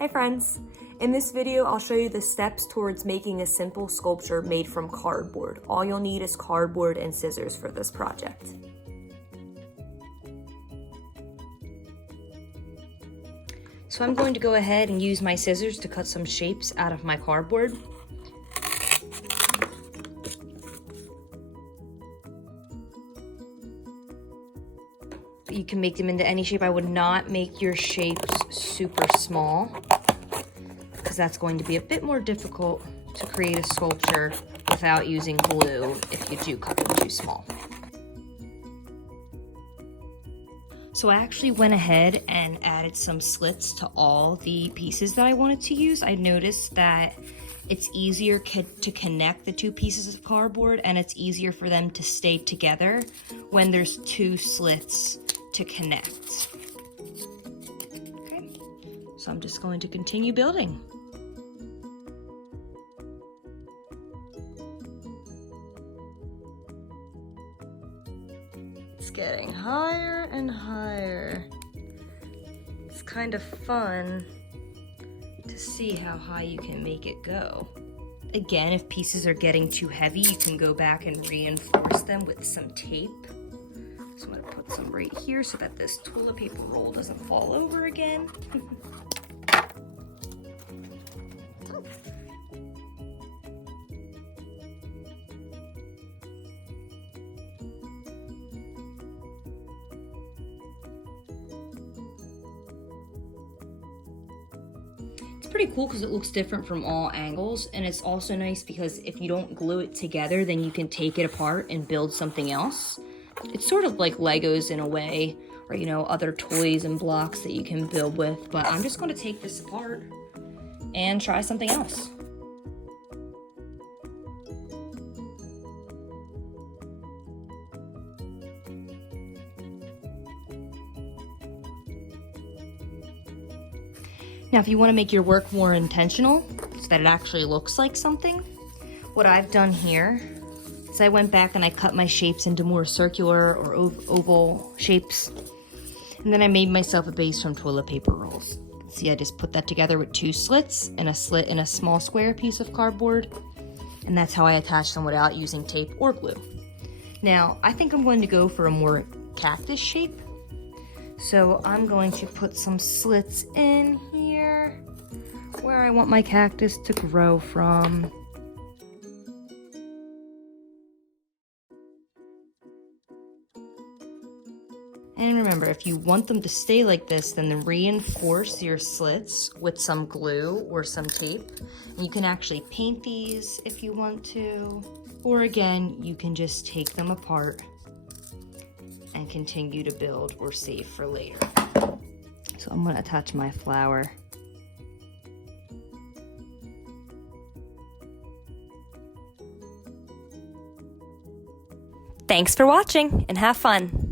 Hi friends! In this video, I'll show you the steps towards making a simple sculpture made from cardboard. All you'll need is cardboard and scissors for this project. So I'm going to go ahead and use my scissors to cut some shapes out of my cardboard. You can make them into any shape. I would not make your shapes super small because that's going to be a bit more difficult to create a sculpture without using glue if you do cut them too small. So I actually went ahead and added some slits to all the pieces that I wanted to use. I noticed that it's easier to connect the two pieces of cardboard, and it's easier for them to stay together when there's two slits to connect. Okay, so I'm just going to continue building. It's getting higher and higher. It's kind of fun to see how high you can make it go. Again, if pieces are getting too heavy, you can go back and reinforce them with some tape. So I'm gonna put some right here so that this toilet paper roll doesn't fall over again. It's pretty cool because it looks different from all angles, and it's also nice because if you don't glue it together, then you can take it apart and build something else. It's sort of like Legos in a way, or you know, other toys and blocks that you can build with, but I'm just going to take this apart and try something else. Now, if you want to make your work more intentional, so that it actually looks like something, what I've done here is I went back and I cut my shapes into more circular or oval shapes. And then I made myself a base from toilet paper rolls. See, I just put that together with two slits and a slit in a small square piece of cardboard. And that's how I attach them without using tape or glue. Now, I think I'm going to go for a more cactus shape. So I'm going to put some slits in here where I want my cactus to grow from. And remember, if you want them to stay like this, then reinforce your slits with some glue or some tape. And you can actually paint these if you want to. Or again, you can just take them apart and continue to build or save for later. So I'm gonna attach my flower. Thanks for watching and have fun!